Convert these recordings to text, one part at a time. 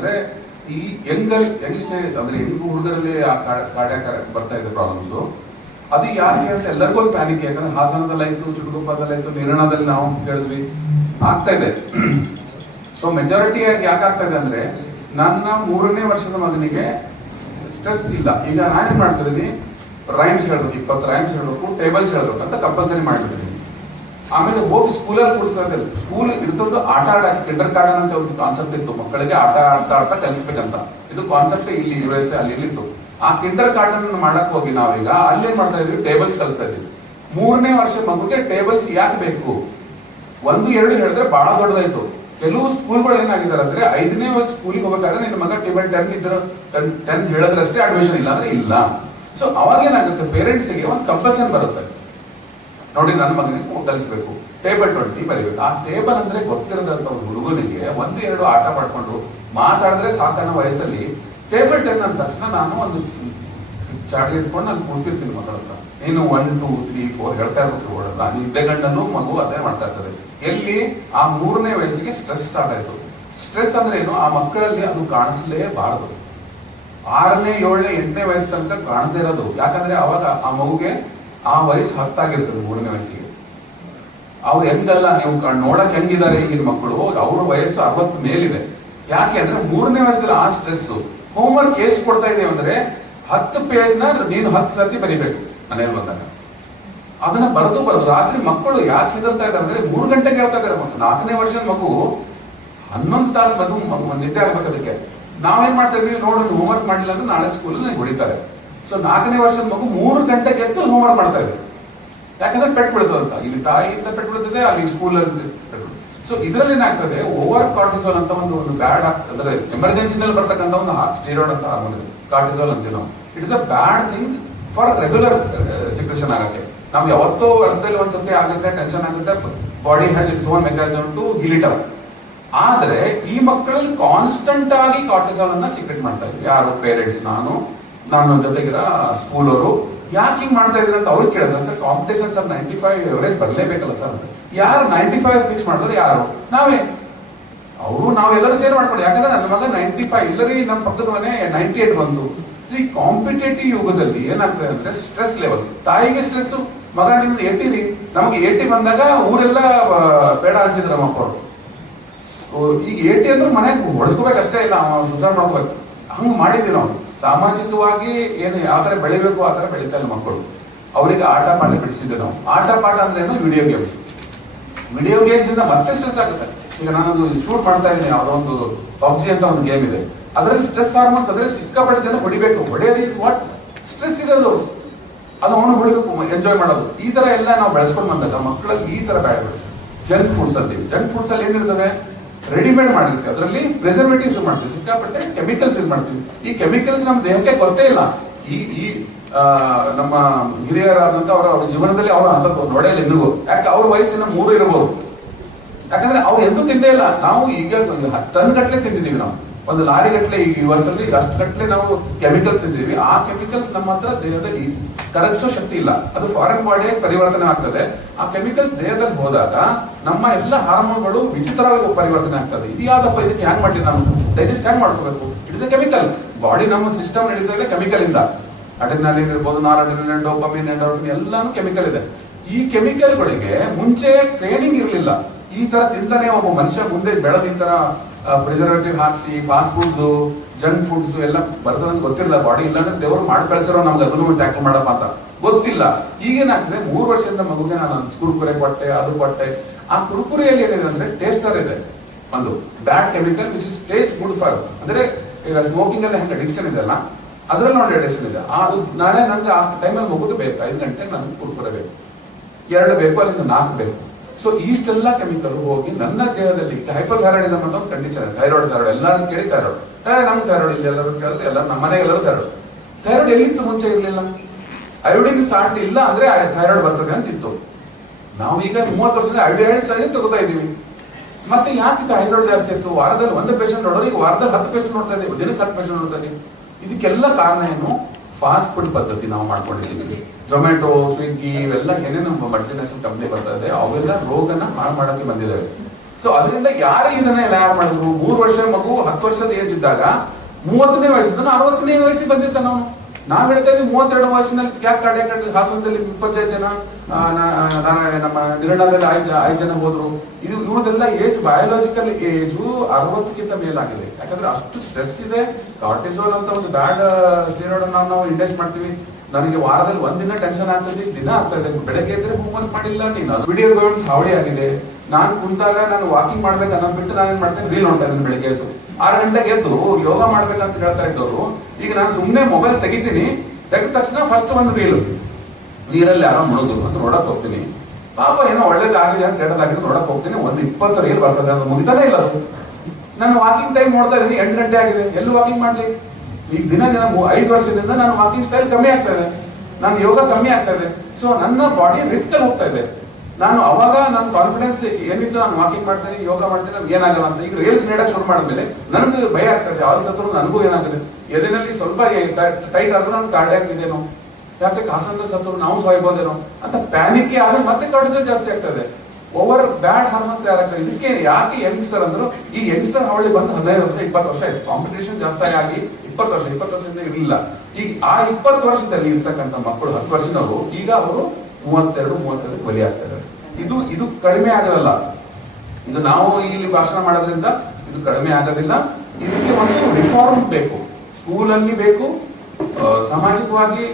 ಅಂದ್ರೆ ಈ ಯಂಗ್ಸ್ಟೇಜ್ ಅಂದ್ರೆ ಹೆಂಗ್ ಹುಡುಗರಲ್ಲಿ ಕಾರ್ಡಿಯಾಕ್ ಬರ್ತಾ ಇದೆ ಪ್ರಾಬ್ಲಮ್ಸ್. ಅದು ಯಾಕೆ ಅಂತ ಎಲ್ಲರಿಗೂ ಒಂದು ಪ್ಯಾನಿಕ್. ಯಾಕಂದ್ರೆ ಹಾಸನದಲ್ಲಾಯ್ತು, ಚಿಕ್ಕಬಳ್ಳಾಪುರದಲ್ಲಾಯ್ತು, ನಿರ್ಣಾದಲ್ಲಿ ನಾವು ಕೇಳಿದ್ವಿ, ಆಗ್ತಾ ಇದೆ. ಸೊ ಮೆಜಾರಿಟಿ ಯಾಕೆ ಆಗ್ತಾ ಇದೆ ಅಂದ್ರೆ, ನನ್ನ 3ನೇ ವರ್ಷದ ಮಗನಿಗೆ ಸ್ಟ್ರೆಸ್ ಇಲ್ಲ. ಈಗ ನಾನೇನ್ ಮಾಡ್ತಾ ಇದೀನಿ, ರೈಮ್ಸ್ ಹೇಳ್ಬೇಕು, 20 ರೈಮ್ಸ್ ಹೇಳ್ಬೇಕು, ಟೇಬಲ್ಸ್ ಹೇಳ್ಬೇಕು ಅಂತ ಕಂಪಲ್ಸರಿ ಮಾಡ್ಬಿಟ್ಟಿದ್ದೀನಿ. ಆಮೇಲೆ ಹೋಗಿ ಸ್ಕೂಲಲ್ಲಿ ಕೂರಿಸ್ತಾ ಸ್ಕೂಲ್ ಇರ್ತದ್ದು ಆಟ ಆಡಕ್ಕೆ. ಕಿಂಡರ್ ಗಾರ್ಡನ್ ಅಂತ ಒಂದು ಕಾನ್ಸೆಪ್ಟ್ ಇತ್ತು, ಮಕ್ಕಳಿಗೆ ಆಟ ಆಡ್ತಾ ಕಲಿಸ್ಬೇಕಂತ. ಇದು ಕಾನ್ಸೆಪ್ಟ್ ಇಲ್ಲಿ US ಅಲ್ಲಿ ಇತ್ತು. ಆ ಕಿಂಡರ್ ಗಾರ್ಡನ್ ಮಾಡಕ್ ಹೋಗಿ ನಾವೀಗ ಅಲ್ಲೇನ್ ಮಾಡ್ತಾ ಇದೀವಿ, ಟೇಬಲ್ಸ್ ಕಲಿಸ್ತಾ ಇದೀವಿ. 3ನೇ ವರ್ಷ ಮಗುಗೆ ಟೇಬಲ್ಸ್ ಯಾಕೆ ಬೇಕು? 1, 2 ಹೇಳಿದ್ರೆ ಬಹಳ ದೊಡ್ಡದಾಯ್ತು. ಕೆಲವು ಸ್ಕೂಲ್ಗಳು ಏನಾಗಿದ್ದಾರೆ ಅಂದ್ರೆ, 5ನೇ ವರ್ಷ ಸ್ಕೂಲಿಗೆ ಹೋಗ್ಬೇಕಾದ್ರೆ ನಿನ್ನ ಮಗ ಟೇಬಲ್ 10 ಇದ್ರೆ 10 ಹೇಳಿದ್ರಷ್ಟೇ ಅಡ್ಮಿಷನ್, ಇಲ್ಲ ಅಂದ್ರೆ ಇಲ್ಲ. ಸೊ ಅವಾಗ ಏನಾಗುತ್ತೆ, ಪೇರೆಂಟ್ಸ್ಗೆ ಒಂದು ಕಂಪಲ್ಷನ್ ಬರುತ್ತೆ. ನೋಡಿ, ನನ್ನ ಮಗನಿಗೆ ಕಲಿಸ್ಬೇಕು, ಟೇಬಲ್ 20 ಬರೀಬೇಕು. ಆ ಟೇಬಲ್ ಅಂದ್ರೆ ಗೊತ್ತಿರದಂತ ಒಂದು ಹುಡುಗನಿಗೆ 1, 2 ಆಟ ಮಾಡ್ಕೊಂಡು ಮಾತಾಡಿದ್ರೆ ಸಾಕನ್ನೋ ವಯಸ್ಸಲ್ಲಿ ಟೇಬಲ್ 10 ಅಂದ ತಕ್ಷಣ ನಾನು ಒಂದು ಚಾಡಿ ಇಟ್ಕೊಂಡು ನಾನು ಕೂರ್ತಿರ್ತೀನಿ ಮಕ್ಕಳ ಹತ್ರ. ನೀನು 1, 2, 3, 4 ಹೇಳ್ತಾ ಇರ್ಬೇಕು ಓಡಲ್ಲ. ನಿದ್ದೆ ಗಂಡನು ಮಗು ಅದೇ ಮಾಡ್ತಾ ಇರ್ತದೆ. ಎಲ್ಲಿ ಆ 3ನೇ ವಯಸ್ಸಿಗೆ ಸ್ಟ್ರೆಸ್ ಸ್ಟಾರ್ಟ್ ಆಯ್ತು. ಸ್ಟ್ರೆಸ್ ಅಂದ್ರೆ ಏನು, ಆ ಮಕ್ಕಳಲ್ಲಿ ಅದು ಕಾಣಿಸಲೇಬಾರದು. 6ನೇ 7ನೇ 8ನೇ ವಯಸ್ಸು ತನಕ ಕಾಣದೇ ಇರೋದು. ಯಾಕಂದ್ರೆ ಅವಾಗ ಆ ಮಗುಗೆ ಆ ವಯಸ್ಸು 10 ಆಗಿರ್ತದೆ 3ನೇ ವಯಸ್ಸಿಗೆ. ಅವ್ರು ಹೆಂಗಲ್ಲ, ನೀವು ನೋಡಕ್ ಹೆಂಗಿದ್ದಾರೆ ಈಗಿನ ಮಕ್ಕಳು, ಅವ್ರ ವಯಸ್ಸು 60 ಮೇಲಿದೆ. ಯಾಕೆ ಅಂದ್ರೆ 3ನೇ ವಯಸ್ಸಲ್ಲಿ ಆ ಸ್ಟ್ರೆಸ್. ಹೋಮ್ವರ್ಕ್ ಎಷ್ಟು ಕೊಡ್ತಾ ಇದೀವಿ ಅಂದ್ರೆ, 10 ಪೇಜ್ನ ನೀನು 10 ಸರ್ತಿ ಬರಿಬೇಕು ಮನೇಲಿ ಬಂದಾಗ. ಅದನ್ನ ಬರೆದು ರಾತ್ರಿ ಮಕ್ಕಳು ಯಾಕೆ ಹೆದರ್ತಾ ಇದ್ದಾರೆ ಅಂದ್ರೆ, 3 ಗಂಟೆಗೆ ಹೇಳ್ತಾ ಇದ್ದಾರೆ ಮಕ್ಕಳು. 4ನೇ ವರ್ಷದ ಮಗು 11 ತಾಸು ಮಗು ನಿದ್ದೆ ಆಗ್ಬೇಕು. ಅದಕ್ಕೆ ನಾವೇನ್ ಮಾಡ್ತಾ ಇದೀವಿ, ನೋಡು ಹೋಮ್ವರ್ಕ್ ಮಾಡಿಲ್ಲ ಅಂದ್ರೆ ನಾಳೆ ಸ್ಕೂಲಲ್ಲಿ ಹೊಡಿತಾರೆ. ಸೊ 4ನೇ ವರ್ಷದ ಮಗು 3 ಗಂಟೆಗೆ ಎದ್ದು ಹೋಮ್ವರ್ಕ್ ಮಾಡ್ತಾ ಇದೆ. ಯಾಕಂದ್ರೆ ಪೆಟ್ಟು ಬೀಳ್ತದಂತ. ಇಲ್ಲಿ ತಾಯಿಯಿಂದ ಪೆಟ್ಟು ಬೀಳ್ತದೆ, ಅಲ್ಲಿ ಸ್ಕೂಲಲ್ಲಿ ಪೆಟ್ಟು. ಸೊ ಇದರಲ್ಲಿ ಏನಾಗ್ತದೆ, ಓವರ್ ಕಾರ್ಟಿಸೋಲ್ ಅಂತ ಒಂದು ಬ್ಯಾಡ್, ಅಂದ್ರೆ ಎಮರ್ಜೆನ್ಸಿನಲ್ಲಿ ಬರ್ತಕ್ಕಂಥ ಒಂದು ಸ್ಟೀರಾಯ್ಡ್ ಅಂತ ಹಾರ್ಮೋನ್ ಇದೆ, ಕಾರ್ಟಿಸೋಲ್ ಅಂತೀವಿ ನಾವು. It is a bad thing for regular secretion ಆಗಕ್ಕೆ. ನಾವು ಯಾವತ್ತೋ ವರ್ಷದಲ್ಲಿ ಒಂದ್ಸತಿ ಆಗುತ್ತೆ, ಟೆನ್ಷನ್ ಆಗುತ್ತೆ, body has its own mechanism to heal it up. ಆದ್ರೆ ಈ ಮಕ್ಕಳಲ್ಲಿ ಕಾನ್ಸ್ಟೆಂಟ್ ಆಗಿ ಕಾರ್ಟಿಸಾಲ್ ಅನ್ನ ಸೀಕ್ರೆಟ್ ಮಾಡ್ತಾ ಇದ್ವಿ. ಯಾರು? ಪೇರೆಂಟ್ಸ್. ನಾನು ಜೊತೆಗಿರೋ ಸ್ಕೂಲ್ ಅವರು ಯಾಕೆ ಹಿಂಗ್ ಮಾಡ್ತಾ ಇದ್ರಿ ಅಂತ ಅವ್ರಿಗೆ ಕೇಳಿದ್ರೆ, ಅಂತ ಕಾಂಪಿಟೇಷನ್ ಸರ್ 95 ಎವರೇಜ್ ಬರಲೇಬೇಕಲ್ಲ ಸರ್ ಅಂತ. ಯಾರು 95 ಫಿಕ್ಸ್ ಮಾಡಿದ್ರು? ಯಾರು? ನಾವೇ. ನಾವೆಲ್ಲರೂ ಸೇರ್ ಮಾಡ್ಕೊಳ್ಳಿ. ಯಾಕಂದ್ರೆ ನನ್ನ ಮಗ 95, ಇಲ್ಲರಿ ನಮ್ಮ ಪಕ್ಕದ ಮನೆ 98 ಬಂತು. ಈ ಕಾಂಪಿಟೇಟಿವ್ ಯುಗದಲ್ಲಿ ಏನಾಗ್ತದೆ ಅಂದ್ರೆ, ಸ್ಟ್ರೆಸ್ ಲೆವೆಲ್. ತಾಯಿಗೆ ಸ್ಟ್ರೆಸ್, ಮಗ ನಿಮ್ದು 80 ರೀ, ನಮಗೆ 80 ಬಂದಾಗ ಊರೆಲ್ಲ ಬೇಡ ಅನ್ಸಿದ್ರು ನಮ್ಮ ಅಪ್ಪರು. ಈಗ 80 ಅಂದ್ರೆ ಮನೆಗೆ ಹೊಡೆಸ್ಕೋಬೇಕಷ್ಟೇ, ಇಲ್ಲ ಸುಧಾರ ಮಾಡ್ಕೋಬೇಕು. ಹಂಗ್ ಮಾಡಿದ್ವಿ ನಾವು. ಸಾಮಾಜಿಕವಾಗಿ ಏನು ಯಾವ ತರ ಬೆಳಿಬೇಕು ಆ ತರ ಬೆಳೀತಾ ಇಲ್ಲ ಮಕ್ಕಳು. ಅವರಿಗೆ ಆಟ ಪಾಠ ಬಿಡಿಸಿದ್ದೆ ನಾವು. ಆಟ ಪಾಠ ಅಂದ್ರೆ ಏನು? Video games. ವಿಡಿಯೋ ಗೇಮ್ಸ್ ಇಂದ ಮತ್ತೆ ಸ್ಟ್ರೆಸ್ ಆಗುತ್ತೆ. ಈಗ ನಾನೊಂದು ಶೂಟ್ ಮಾಡ್ತಾ ಇದ್ದೀನಿ, ಯಾವುದೋ ಒಂದು PUBG ಅಂತ ಒಂದು ಗೇಮ್ ಇದೆ. ಅದರಲ್ಲಿ ಸ್ಟ್ರೆಸ್ ಹಾರ್ಮೋನ್ಸ್, ಅದರಲ್ಲಿ ಸಿಕ್ಕಾಪಟ್ಟೆ ಜನ ಹೊಡಿಬೇಕು. ಹೊಡೆಯೋದು ಇಸ್ ವಾಟ್ ಸ್ಟ್ರೆಸ್ ಇರೋದು. ಅದು ಅವನು ಹೊಡಿಬೇಕು, ಎಂಜಾಯ್ ಮಾಡೋದು. ಈ ತರ ಎಲ್ಲ ನಾವು ಬೆಳೆಸ್ಕೊಂಡು ಬಂದಾಗ ಮಕ್ಕಳಲ್ಲಿ ಈ ತರ ಬ್ಯಾಡ್ ಬೆಳೆಸ್ತೀವಿ. ಜಂಕ್ ಫುಡ್ಸ್ ಅಂತೀವಿ. ಜಂಕ್ ಫುಡ್ಸ್ ಅಲ್ಲಿ ಏನಿರ್ತದೆ, ರೆಡಿಮೇಡ್ ಮಾಡಿರ್ತೀವಿ. ಅದರಲ್ಲಿ ಪ್ರಿಸರ್ವೇಟಿವ್ಸ್ ಮಾಡ್ತೀವಿ, ಸಿಕ್ಕಾಪಟ್ಟೆ ಕೆಮಿಕಲ್ಸ್ ಯೂಸ್ ಮಾಡ್ತೀವಿ. ಈ ಕೆಮಿಕಲ್ಸ್ ನಮ್ಮ ದೇಹಕ್ಕೆ ಗೊತ್ತೇ ಇಲ್ಲ. ಈ ನಮ್ಮ ಹಿರಿಯರಾದಂತ ಅವ್ರ ಜೀವನದಲ್ಲಿ ಅವರು ಅಂತ ನೋಡೇಲ್ಲ ಇನ್ನೂ. ಯಾಕೆ? ಅವ್ರ ವಯಸ್ಸಿನ 3 ಇರಬಹುದು. ಯಾಕಂದ್ರೆ ಅವ್ರು ಎಂದೂ ತಿಂದೇ ಇಲ್ಲ. ನಾವು ಈಗ ಟನ್ ಗಟ್ಲೆ ತಿಂದಿದ್ದೀವಿ. ನಾವು ಒಂದು ಲಾರಿ ಗಟ್ಲೆ ಈ ವರ್ಷದಲ್ಲಿ ಅಷ್ಟು ಗಟ್ಲೆ ನಾವು ಕೆಮಿಕಲ್ಸ್ ತಿಂದಿದ್ದೀವಿ. ಆ ಕೆಮಿಕಲ್ಸ್ ನಮ್ಮ ಹತ್ರ ದೇಹದಲ್ಲಿ ಕರಗಿಸೋ ಶಕ್ತಿ ಇಲ್ಲ. ಅದು ಫಾರಿನ್ ಬಾಡಿಯಾಗಿ ಪರಿವರ್ತನೆ ಆಗ್ತದೆ. ಆ ಕೆಮಿಕಲ್ಸ್ ದೇಹದಲ್ಲಿ ಹೋದಾಗ ನಮ್ಮ ಎಲ್ಲ ಹಾರ್ಮೋನ್ಗಳು ವಿಚಿತ್ರವಾಗಿ ಪರಿವರ್ತನೆ ಆಗ್ತದೆ. ಇದು ಯಾವ್ದಪ್ಪ, ಇದಕ್ಕೆ ಹ್ಯಾಂಗ್ ಮಾಡಿ ನಾನು ಡೈಜೆಸ್ಟ್ ಹ್ಯಾಂಗ್ ಮಾಡ್ಕೋಬೇಕು? It is a chemical. Body ನಮ್ಮ ಸಿಸ್ಟಮ್ ನಡೀತಾ ಇದೆ ಕೆಮಿಕಲ್ ಇಂದ. ಅಡ್ರಿನಲಿನ್ ಇರ್ಬೋದು, ನಾರಡ್ರಿನಲಿನ್, ಡೋಪಮಿನ್, ಎಂಡೋರ್ಫಿನ್ ಎಲ್ಲಾನು ಕೆಮಿಕಲ್ ಇದೆ. ಈ ಕೆಮಿಕಲ್ಗಳಿಗೆ ಮುಂಚೆ ಟ್ರೈನಿಂಗ್ ಇರಲಿಲ್ಲ. ಈ ತರ ತಿಂತಾನೆ ಒಬ್ಬ ಮನುಷ್ಯ ಮುಂದೆ ಬೆಳೆದ ಈ ತರ ಪ್ರಿಸರ್ವೇಟಿವ್ ಹಾಕ್ಸಿ ಫಾಸ್ಟ್ ಫುಡ್ಸ್, ಜಂಕ್ ಫುಡ್ಸ್ ಎಲ್ಲ ಬರ್ತದಂತ ಗೊತ್ತಿಲ್ಲ. ಬಾಡಿ ಇಲ್ಲಾಂದ್ರೆ ದೇವರು ಮಾಡಿ ಕಳಿಸಿರೋ ನಮ್ಗೆ ಅದನ್ನು ಟ್ಯಾಕಲ್ ಮಾಡಪ್ಪ ಅಂತ ಗೊತ್ತಿಲ್ಲ. ಈಗೇನಾಗ್ತದೆ, 3 ವರ್ಷದಿಂದ ಮಗುಗೆ ನಾನು ಕುರುಕುರೆ ಕೊಟ್ಟೆ, ಅದು ಕೊಟ್ಟೆ. ಆ ಕುರುಕುರೆಯಲ್ಲಿ ಏನಿದೆ ಅಂದ್ರೆ ಟೇಸ್ಟರ್ ಇದೆ, ಒಂದು bad chemical which is taste good for. ಅಂದ್ರೆ ಈಗ ಸ್ಮೋಕಿಂಗ್ ಅಲ್ಲಿ ಹೆಂಗೆ ಅಡಿಕ್ಷನ್ ಇದೆಲ್ಲ, ಅದ್ರಲ್ಲಿ ನೋಡಿ ಅಡಿಕ್ಷನ್ ಇದೆ. ಅದು ನಾಳೆ ನಂಗೆ ಆ ಟೈಮಲ್ಲಿ ಮಗುಗೆ ಬೇಕು, 5 ಗಂಟೆಗೆ ನನಗೆ ಕುರುಕುರೆ ಬೇಕು, 2 ಬೇಕು, ಅಲ್ಲಿಂದ 4 ಬೇಕು. ಸೊ ಇಷ್ಟೆಲ್ಲ ಕೆಮಿಕಲ್ ಹೋಗಿ ನನ್ನ ದೇಹದಲ್ಲಿ ಹೈಪರ್ ಥೈರಾಯ್ಡಿಸಮ್ ಅಂತ ಒಂದು ಕಂಡೀಷನ್ ಇದೆ. ಥೈರಾಯ್ಡ್ ಎಲ್ಲರೂ ಕೇಳಿ ಥೈರಾಯ್ಡ್, ನಮ್ಗೆ ಥೈರಾಯ್ಡ್ ಇಲ್ಲಿ ಎಲ್ಲರೂ ಕೇಳಿದ್ರೆ ಎಲ್ಲ ನಮ್ಮ ಮನೆಗೆ ಎಲ್ಲರೂ ಥೈರಾಯ್ಡ್ ಎಲ್ಲಿತ್ತು? ಮುಂಚೆ ಇರಲಿಲ್ಲ. ಅಯೋಡಿನ್ ಸಾಲ್ಟ್ ಇಲ್ಲ ಅಂದ್ರೆ ಥೈರಾಯ್ಡ್ ಬರ್ತದೆ ಅಂತಿತ್ತು. ನಾವು ಈಗ 30 ವರ್ಷದಿಂದ ಅಯೋಡೈಡ್ ಸಹ ತಗೋತಾ ಇದೀವಿ. ಮತ್ತೆ ಯಾಕೆ ಥೈರಾಯ್ಡ್ ಜಾಸ್ತಿ ಇತ್ತು? ವಾರದಲ್ಲಿ 1 ಪೇಷಂಟ್ ನೋಡೋರು, ಈಗ ವಾರದಲ್ಲಿ 10 ಪೇಷಂಟ್ ನೋಡ್ತಾ ಇದ್ದೀವಿ, ದಿನಕ್ಕೆ 10 ಪೇಷಂಟ್ ನೋಡ್ತಾ ಇದೀವಿ. ಇದಕ್ಕೆಲ್ಲ ಕಾರಣ ಏನು? ಫಾಸ್ಟ್ ಫುಡ್ ಪದ್ಧತಿ ನಾವು ಮಾಡ್ಕೊಂಡಿದ್ದೀವಿ. ಝೊಮ್ಯಾಟೊ, ಸ್ವಿಗ್ಗಿ ಇವೆಲ್ಲ ಏನೇನು ಮಲ್ಟಿನ್ಯಾಷನಲ್ ಕಂಪ್ನಿ ಬರ್ತಾ ಇದೆ, ಅವೆಲ್ಲ ರೋಗನ ಹಾಳು ಮಾಡಕ್ಕೆ ಬಂದಿದ್ದಾವೆ. ಸೊ ಅದರಿಂದ ಯಾರು ಇದನ್ನ ಯಾರು ಮಾಡಿದ್ರು, 3 ವರ್ಷ ಮಗು 10 ವರ್ಷದ ಏಜ್ ಇದ್ದಾಗ 30ನೇ ವಯಸ್ಸಿಂದ 60ನೇ ವಯಸ್ಸಿಗೆ ಬಂದಿರ್ತಾನ ಅವನು. ನಾವ್ ಹೇಳ್ತಾ ಇದ್ದೀವಿ 32 ವಯಸ್ಸಿನಲ್ಲಿ ಯಾಕೆ ಕಾರ್ಡಿಯಾಕ್ ಹಾಸನದಲ್ಲಿ 25 ಜನ, ನಮ್ಮ ನಿರ್ಣಯದಲ್ಲಿ 5 ಜನ ಹೋದ್ರು. ಇವ್ರದೆಲ್ಲ ಏಜ್ ಬಯೋಲಾಜಿಕಲ್ ಏಜು 60ಕ್ಕಿಂತ ಮೇಲಾಗಿದೆ. ಯಾಕಂದ್ರೆ ಅಷ್ಟು ಸ್ಟ್ರೆಸ್ ಇದೆ. ಕಾರ್ಟಿಸೋಲ್ ಅಂತ ಒಂದು ಬ್ಯಾಡ್ ಸ್ಟೀರಾಯ್ಡ್ ನಾವು ಇಂಡಸ್ಟ್ ಮಾಡ್ತೀವಿ. ನನಗೆ ವಾರದಲ್ಲಿ ಒಂದಿನ ಟೆನ್ಷನ್ ಆಗ್ತದೆ, ದಿನ ಆಗ್ತದೆ. ಬೆಳಗ್ಗೆ ಇದ್ರೆ ಹೋಮ್ವರ್ಕ್ ಮಾಡಿಲ್ಲ ನೀನು, ವಿಡಿಯೋ ಗೇಮ್ಸ್ ಹಾವಳಿ ಆಗಿದೆ. ನಾನು ಕುಂತಾಗ ನಾನು ವಾಕಿಂಗ್ ಮಾಡ್ಬೇಕು ಅನ್ನೋದು ಬಿಟ್ಟು ನಾನು ಏನ್ ಮಾಡ್ತೇನೆ, ರೀಲ್ ನೋಡ್ತಾ ಇದ್ದೀನಿ. ಬೆಳಗ್ಗೆ ಎದ್ದು 6 ಗಂಟೆಗೆ ಎದ್ದು ಯೋಗ ಮಾಡ್ಬೇಕಂತ ಹೇಳ್ತಾ ಇದ್ದವರು ಈಗ ನಾನು ಸುಮ್ಮನೆ ಮೊಬೈಲ್ ತೆಗಿತೀನಿ, ತೆಗೆದ ತಕ್ಷಣ ಫಸ್ಟ್ ಒಂದು ರೀಲು, ನೀರಲ್ಲಿ ಯಾರೋ ಮುಳುದ್ರು ಅಂತ ನೋಡಕ್ ಹೋಗ್ತೀನಿ. ಪಾಪ ಏನೋ ಒಳ್ಳೇದಾಗಿದೆ ಅಂತ ಕೆಟ್ಟದಾಗಿದೆ ನೋಡಕ್ ಹೋಗ್ತೀನಿ. 20 ರೀಲ್ ಬರ್ತದೆ, ಅದು ಮುಗಿತಾನೆ ಇಲ್ಲ. ಅದು ನಾನು ವಾಕಿಂಗ್ ಟೈಮ್ ನೋಡ್ತಾ ಇದ್ದೀನಿ, 8 ಗಂಟೆ ಆಗಿದೆ. ಎಲ್ಲೂ ವಾಕಿಂಗ್ ಮಾಡ್ಲಿ. ಈಗ ದಿನ 5 ವರ್ಷದಿಂದ ನಾನು ವಾಕಿಂಗ್ ಸ್ಟೈಲ್ ಕಮ್ಮಿ ಆಗ್ತಾ ಇದೆ, ನಾನು ಯೋಗ ಕಮ್ಮಿ ಆಗ್ತಾ ಇದೆ. ಸೊ ನನ್ನ ಬಾಡಿ ರಿಸ್ಕ್ ಅಲ್ಲಿ ಹೋಗ್ತಾ ಇದೆ. ನಾನು ಅವಾಗ ನನ್ನ ಕಾನ್ಫಿಡೆನ್ಸ್ ಏನಿತ್ತು, ನಾನು ವಾಕಿಂಗ್ ಮಾಡ್ತೇನೆ, ಯೋಗ ಮಾಡ್ತೇನೆ, ನಮ್ಗೆ ಏನಾಗಲ್ಲ ಅಂತ. ಈಗ ರೀಲ್ಸ್ ನೀಡಕ್ ಶುರು ಮಾಡಿದ್ಮೇಲೆ ನನಗೆ ಭಯ ಆಗ್ತದೆ. ಆಲ್ ಸತ್ರು ನನಗೂ ಏನಾಗಿದೆ, ಎದೆನಲ್ಲಿ ಸ್ವಲ್ಪ ಟೈಟ್ ಆದ್ರೂ ನಾನು ಕಾರ್ಡಿಯಾಕ್ ಇದೇನೋ, ಯಾಕೆ ಹಾಸನದಲ್ಲಿ ಸತ್ರು ನಾವು ಸಾಯ್ಬೋದೇನೋ ಅಂತ ಪ್ಯಾನಿಕ್ ಆದ್ರೆ ಮತ್ತೆ ಕಾರ್ಟಿಸೋಲ್ ಜಾಸ್ತಿ ಆಗ್ತದೆ. ಓವರ್ ಬ್ಯಾಡ್ ಹಾರ್ಮೋನ್ ತಯಾರಾಗ್ತದೆ. ಇದಕ್ಕೆ ಯಾಕೆ ಯಂಗ್ಸ್ಟರ್ ಅಂದ್ರು, ಈ ಯಂಗ್ಸ್ಟರ್ ಹಾವಳಿ ಬಂದು 15 ವರ್ಷ 20 ವರ್ಷ ಆಯ್ತು. ಕಾಂಪಿಟೇಷನ್ ಜಾಸ್ತಿ ಆಗಿ 20 ವರ್ಷದಿಂದ ಇರಲಿಲ್ಲ. ಈಗ ಆ 20 ವರ್ಷದಲ್ಲಿ ಇರ್ತಕ್ಕಂಥ ಮಕ್ಕಳು 10 ವರ್ಷದವರು ಈಗ ಅವರು 32-35 ಬಲಿ ಆಗ್ತಾರೆ. ಇದು ಕಡಿಮೆ ಆಗೋದಲ್ಲ. ಇದು ನಾವು ಇಲ್ಲಿ ಭಾಷಣ ಮಾಡೋದ್ರಿಂದ ಇದು ಕಡಿಮೆ ಆಗೋದಿಲ್ಲ. ಇದಕ್ಕೆ ಒಂದು ರಿಫಾರ್ಮ್ ಬೇಕು, ಸ್ಕೂಲಲ್ಲಿ ಬೇಕು, ಸಾಮಾಜಿಕವಾಗಿ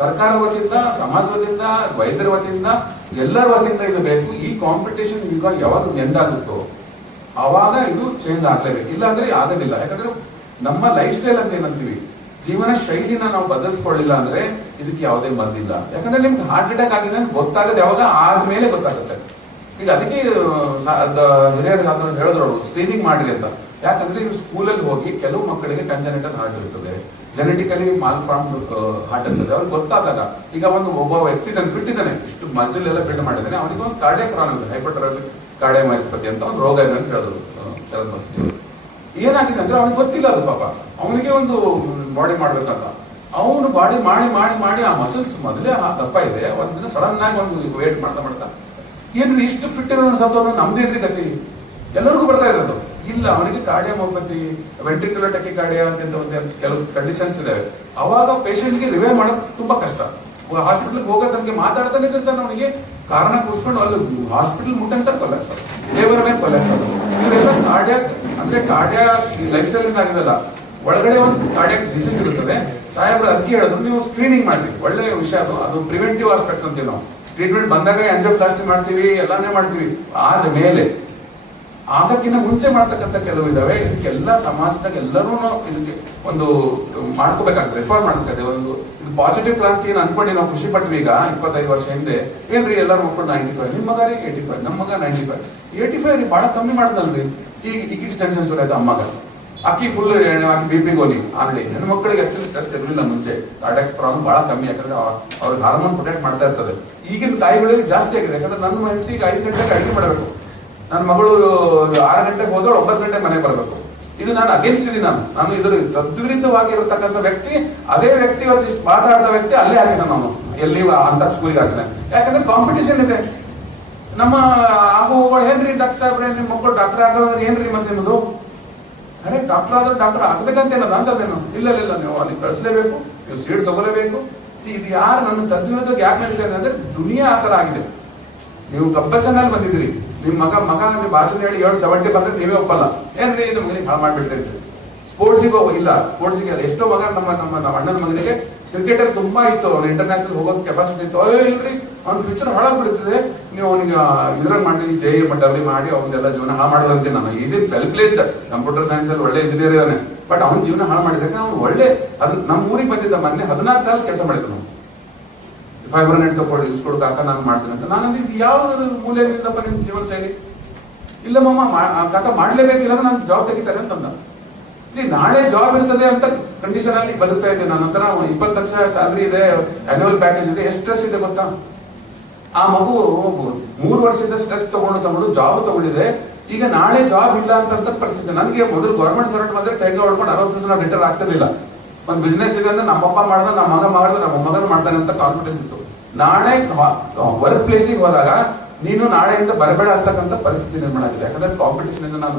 ಸರ್ಕಾರ ವತಿಯಿಂದ, ಸಮಾಜ ವತಿಯಿಂದ, ವೈದ್ಯರ ವತಿಯಿಂದ, ಎಲ್ಲರ ವತಿಯಿಂದ ಇದು ಬೇಕು. ಈ ಕಾಂಪಿಟೇಷನ್ ಈಗ ಯಾವಾಗ ಎಂದಾಗುತ್ತೋ ಆವಾಗ ಇದು ಚೇಂಜ್ ಆಗ್ಲೇಬೇಕು, ಇಲ್ಲ ಅಂದ್ರೆ ಆಗೋದಿಲ್ಲ. ಯಾಕಂದ್ರೆ ನಮ್ಮ ಲೈಫ್ ಸ್ಟೈಲ್ ಅಂತ ಏನಂತೀವಿ, ಜೀವನ ಶೈಲಿನ ನಾವು ಬದಲಿಸ್ಕೊಳ್ಳಿಲ್ಲ ಅಂದ್ರೆ ಇದಕ್ಕೆ ಯಾವುದೇ ಮದ್ದಿಲ್ಲ. ಯಾಕಂದ್ರೆ ನಿಮ್ಗೆ ಹಾರ್ಟ್ ಅಟ್ಯಾಕ್ ಆಗಿದೆ ಅಂತ ಗೊತ್ತಾಗದೆ ಯಾವಾಗ ಆದ್ಮೇಲೆ ಗೊತ್ತಾಗುತ್ತೆ. ಈಗ ಅದಕ್ಕೆ ಹಿರಿಯರು ಹೇಳಿದ್ರು ಸ್ಕ್ರೀನಿಂಗ್ ಮಾಡ್ರಿ ಅಂತ. ಯಾಕಂದ್ರೆ ನೀವು ಸ್ಕೂಲಲ್ಲಿ ಹೋಗಿ ಕೆಲವು ಮಕ್ಕಳಿಗೆ ಕಂಜನಿಟಲ್ ಹಾರ್ಟ್ ಇರ್ತದೆ, ಜೆನೆಟಿಕಲಿ ಮಾಲ್ ಫಾರ್ಮ್ ಹಾರ್ಟ್ ಇರ್ತದೆ. ಅವ್ರಿಗೆ ಗೊತ್ತಾದಾಗ ಈಗ ಒಬ್ಬ ವ್ಯಕ್ತಿ ಫಿಟ್ ಇದ್ದಾನೆ, ಇಷ್ಟು ಮಜಲ್ ಎಲ್ಲ ಬಿಲ್ಡ್ ಮಾಡಿದ್ದಾನೆ, ಅವನಿಗೆ ಒಂದು ಕಾರ್ಡಿಯಾಕ್ ಪ್ರಾಬ್ಲಮ್ ಇದೆ, ಹೈಪರ್ಟರಾಫಿಕ್ ಕಾರ್ಡಿಯೋಮಯೋಪತಿ ಅಂತ ಒಂದು ರೋಗ ಇದೆ ಅಂತ ಹೇಳಿದ್ರು ಶರದ್ ಬಸ್ತಿ. ಏನಾಗಿದೆ ಅಂದ್ರೆ ಅವ್ನಿಗೆ ಗೊತ್ತಿಲ್ಲ ಅದು. ಪಾಪ ಅವನಿಗೆ ಒಂದು ಬಾಡಿ ಮಾಡ್ಬೇಕಂತ ಅವನು ಬಾಡಿ ಮಾಡಿ ಆ ಮಸಲ್ಸ್ ಮೊದಲೇ ದಪ್ಪ ಇದೆ. ಒಂದಿನ ಸಡನ್ ಆಗಿ ಒಂದು ವೇಟ್ ಮಾಡ್ತಾ ಏನ್ರಿ ಇಷ್ಟು ಫಿಟ್ ಇರೋ ಸತ್ತವನು ನಮ್ದೇನ್ರಿ ಗತಿ, ಎಲ್ಲರಿಗೂ ಬರ್ತಾ ಇರೋದು ಇಲ್ಲ. ಅವನಿಗೆ ಕಾರ್ಡಿಯೋಮಯೋಪತಿ, ವೆಂಟ್ರಿಕ್ಯುಲರ್ ಟೆಕಿಕಾರ್ಡಿಯಾ ಅಂತ ಕೆಲವು ಕಂಡೀಷನ್ಸ್ ಇದಾವೆ. ಅವಾಗ ಪೇಷಂಟ್ಗೆ ರಿವೈವ್ ಮಾಡೋದು ತುಂಬಾ ಕಷ್ಟ. ಹಾಸ್ಪಿಟಲ್ ಹೋಗೋದು ನಮ್ಗೆ ಮಾತಾಡ್ತಾನೆ ಇದ್ರೆ ಸರ್ ಅವನಿಗೆ ಕಾರಣ ಕೂರಿಸ್ಕೊಂಡು ಅಲ್ಲಿ ಹಾಸ್ಪಿಟಲ್ ಮುಟ್ಟನ್ ಸರ್ ಕೊಲ್ಲಾಕ್ಸ್, ಲೇಬರ್ ಮೇಲೆ ಕೊಲ್ಲಾಕ್ಸ್. ಇವರೆಲ್ಲ ಕಾರ್ಡಿಯಾಕ್ ಅಂದ್ರೆ ಕಾರ್ಡಿಯಾಕ್ ಲೈಫ್ ಸ್ಟೈಲ್ ಆಗಿದಲ್ಲ, ಒಳಗಡೆ ಒಂದು ಕಾರ್ಡಿಯಾಕ್ ಡಿಸೀಸ್ ಇರುತ್ತದೆ. ಸಾಹೇಬ್ರು ಅದಕ್ಕೆ ಹೇಳಿದ್ರು ನೀವು ಸ್ಕ್ರೀನಿಂಗ್ ಮಾಡ್ತೀವಿ, ಒಳ್ಳೆ ವಿಷಯ ಅದು ಪ್ರಿವೆಂಟಿವ್ ಆಸ್ಪೆಕ್ಟ್ಸ್ ಅಂತೀವಿ ನಾವು. ಟ್ರೀಟ್ಮೆಂಟ್ ಬಂದಾಗ ಆಂಜಿಯೋಪ್ಲಾಸ್ಟಿ ಮಾಡ್ತೀವಿ, ಎಲ್ಲಾನೇ ಮಾಡ್ತೀವಿ. ಆದ್ಮೇಲೆ ಆಗಕ್ಕಿಂತ ಮುಂಚೆ ಮಾಡ್ತಕ್ಕಂಥ ಕೆಲವು ಇದಾವೆ. ಇದಕ್ಕೆಲ್ಲ ಸಮಾಜದಾಗ ಎಲ್ಲರೂ ಇದಕ್ಕೆ ಒಂದು ಮಾಡ್ಕೋಬೇಕಾಗ್ತದೆ, ರಿಫಾರ್ಮ್ ಮಾಡ್ಬೇಕಾಗ್ತದೆ. ಒಂದು ಇದು ಪಾಸಿಟಿವ್ ಕ್ರಾಂತಿ ಏನು ಅನ್ಕೊಂಡು ನಾವು ಖುಷಿ ಪಟ್ವಿ. ಈಗ 25 ವರ್ಷ ಹಿಂದೆ ಏನ್ರಿ ಎಲ್ಲರೂ ಮಕ್ಕಳು 95, ನಿಮ್ಮ ಮಗ 85, ನಮ್ಮ ಮಗ 95. 85 ಬಹಳ ಕಮ್ಮಿ ಮಾಡ್ದಲ್ರಿ. ಈಗ ಟೆನ್ಷನ್ ಶುರು ಆಯ್ತು ಅಮ್ಮಗ, ಅಕ್ಕಿ ಫುಲ್ BP ಗೋಲಿ ಆಲ್ರೆಡಿ. ನನ್ನ ಮಕ್ಕಳಿಗೆ ಆಕ್ಚುಲಿ ಸ್ಟ್ರೆಸ್ ಇರಲಿಲ್ಲ ಮುಂಚೆ, ಕಾರ್ಡಿಯಾಕ್ ಪ್ರಾಬ್ಲಮ್ ಬಹಳ ಕಮ್ಮಿ. ಯಾಕಂದ್ರೆ ಅವ್ರಿಗೆ ಹಾರ್ಮೋನ್ ಪ್ರೊಟೆಕ್ಟ್ ಮಾಡ್ತಾ ಇರ್ತದೆ. ಈಗಿನ ತಾಯಿಗಳಿಗೆ ಜಾಸ್ತಿ ಆಗಿದೆ. ಯಾಕಂದ್ರೆ ನನ್ನ ಹೆಂಡತಿಗೆ 5 ಗಂಟೆಗೆ ಅಡುಗೆ ಮಾಡಬೇಕು, ನನ್ನ ಮಗಳು 6 ಗಂಟೆಗೆ ಹೋದಳು 9 ಗಂಟೆಗೆ ಮನೆಗೆ ಬರಬೇಕು. ಇದು ನಾನು ಅಗೇನ್ಸ್ಟ್ ಇದೀನಿ. ನಾನು ಇದ್ರ ತದ್ವಿರುದ್ಧವಾಗಿ ಇರತಕ್ಕಂಥ ವ್ಯಕ್ತಿ. ಅದೇ ವ್ಯಕ್ತಿ ಇಷ್ಟು ಮಾತಾಡಿದ ವ್ಯಕ್ತಿ ಅಲ್ಲೇ ಹಾಕಿದ ನಾನು ಎಲ್ಲಿ ಅಂತ ಸ್ಕೂಲ್ಗೆ ಹಾಕಿದೆ. ಯಾಕಂದ್ರೆ ಕಾಂಪಿಟೇಷನ್ ಇದೆ. ನಮ್ಮ ಆಗುವಗಳು ಏನ್ರಿ ಡಾಕ್ಟರ್ ಸಾಹೇಬ್ರೆ ನಿಮ್ಮ ಮಕ್ಕಳು ಡಾಕ್ಟರ್ ಆಗೋದ್ರೆ ಏನ್ರಿ ಮತ್ತೆ ನಿಮ್ಮದು? ಅರೆ ಡಾಕ್ಟರ್ ಆದ್ರೆ ಡಾಕ್ಟರ್ ಆಗ್ಬೇಕಂತ ಏನದ ಅಂತದೇನು? ಇಲ್ಲ ನೀವು ಅಲ್ಲಿ ಕಳಿಸ್ಲೇಬೇಕು, ನೀವು ಸೀಟ್ ತಗೊಲೇಬೇಕು. ಇದು ಯಾರು ನನ್ನ ತದ್ವಿರುದ್ಧವಾಗಿ ಯಾಕೆ ನಡೀತಾರೆ ಅಂದ್ರೆ ದುನಿಯಾ ಆ ತರ ಆಗಿದೆ. ನೀವು ಕಂಪಲ್ಸನಲ್ಲಿ ಬಂದಿದ್ರಿ, ನಿಮ್ ಮಗ ನೀವು ಭಾಷಣ ಹೇಳಿ 70 ಬಂದ್ರೆ ನೀವೇ ಒಪ್ಪಲ್ಲ. ಏನ್ರಿ ಇದು ಮಗನಿಗೆ ಹಾಳು ಮಾಡ್ಬಿಟ್ರಿ. ಸ್ಪೋರ್ಟ್ಸಿಗೆ ಇಲ್ಲ, ಸ್ಪೋರ್ಟ್ಸಿಗೆ ಎಷ್ಟೋ ಮಗ ನಮ್ಮ ಅಣ್ಣನ ಮಗನಿಗೆ ಕ್ರಿಕೆಟರ್ ತುಂಬಾ ಇತ್ತು, ಅವ್ನು ಇಂಟರ್ನ್ಯಾಷನಲ್ ಹೋಗೋದು ಕೆಪಾಸಿಟಿ ಇತ್ತು. ಇಲ್ರಿ ಅವ್ನ ಫ್ಯೂಚರ್ ಹಾಳಾಗ್ಬಿಡ್ತದೆ, ನೀವು ಅವನಿಗೆ ಇದ್ರಾಗ ಮಾಡಿ JEE ಡಬ್ಲ್ಯೂ ಮಾಡಿ ಅವನ್ನೆಲ್ಲ ಜೀವನ ಹಾಳು ಮಾಡೋದಂತೆ. ನಾನು easy well placed, computer science ಅಲ್ಲಿ ಒಳ್ಳೆ ಇಂಜಿನಿಯರ್ ಇದ್ದಾನೆ. ಬಟ್ ಅವ್ನ ಜೀವನ ಹಾಳು ಮಾಡಿದ್ರೆ ಅವ್ನು ಒಳ್ಳೆ ಅದು ನಮ್ಮ ಊರಿಗೆ ಬಂದಿದ್ದ ಮೊನ್ನೆ 14 ತಾಸು ಕೆಲಸ ಮಾಡಿದ್ದೆ ನಾವು. ಫೈಬರ್ ನೆಟ್ ತಗೊಳ್ಳಿ ಇಸ್ಕೊಡು ಕಾಕ ನಾನು ಮಾಡ್ತೀನಿ ಅಂತ. ನಾನು ಇದು ಯಾವ ಮೂಲೆಯಿಂದಪ್ಪ ನಿಮ್ ಜೀವನ ಶೈಲಿ? ಇಲ್ಲ ಮಮ್ಮ ಕಾಕ ಮಾಡ್ಲೇಬೇಕಿಲ್ಲ, ನಾನು ಜಾಬ್ ತೆಗಿತಾರೆ ಅಂತಂದ. ನಾಳೆ ಜಾಬ್ ಇರ್ತದೆ ಅಂತ ಕಂಡೀಷನ್ ಅಲ್ಲಿ ಬದುಕ್ತಾ ಇದ್ದೆ. ನನ್ನ ಹತ್ರ 20 ಲಕ್ಷ ಸ್ಯಾಲರಿ ಇದೆ, ಆನ್ಯುವಲ್ ಪ್ಯಾಕೇಜ್ ಇದೆ. ಎಷ್ಟು ಸ್ಟ್ರೆಸ್ ಇದೆ ಗೊತ್ತಾ? ಆ ಮಗು 3 ವರ್ಷದಿಂದ ಸ್ಟ್ರೆಸ್ ತಗೊಂಡು ಜಾಬ್ ತಗೊಂಡಿದೆ. ಈಗ ನಾಳೆ ಜಾಬ್ ಇಲ್ಲ ಅಂತ ಪರಿಸ್ಥಿತಿ. ನನಗೆ ಮೊದಲು ಗೌರ್ಮೆಂಟ್ ಸರ್ವೆಂಟ್ ಬಂದ್ರೆ ಟೈಗ ಹೊಡ್ಕೊಂಡು 60 ವರ್ಷ ರಿಟೈರ್ ಆಗ್ತಿರ್ಲಿಲ್ಲ. ಒಂದು ಬಿಸ್ನೆಸ್ ಇದೆ ಅಂದ್ರೆ ನಮ್ಮಪ್ಪ ಮಾಡಿದ್ರೆ ನಮ್ಮ ಮಗ ಮಾಡಿದ್ರೆ ನಮ್ಮ ಮಗನ ಮಾಡ್ತಾನೆ ಅಂತ ಕಾನ್ಫಿಡೆನ್ಸ್ ಇತ್ತು. ನಾಳೆ ವರ್ಕ್ ಪ್ಲೇಸಿಗೆ ಹೋದಾಗ ನೀನು ನಾಳೆಯಿಂದ ಬರಬೇಡ ಅಂತಕ್ಕಂಥ ಪರಿಸ್ಥಿತಿ ನಿರ್ಮಾಣ ಆಗಿದೆ. ಯಾಕಂದ್ರೆ ಕಾಂಪಿಟೇಷನ್ ಇಂದ ನಾನು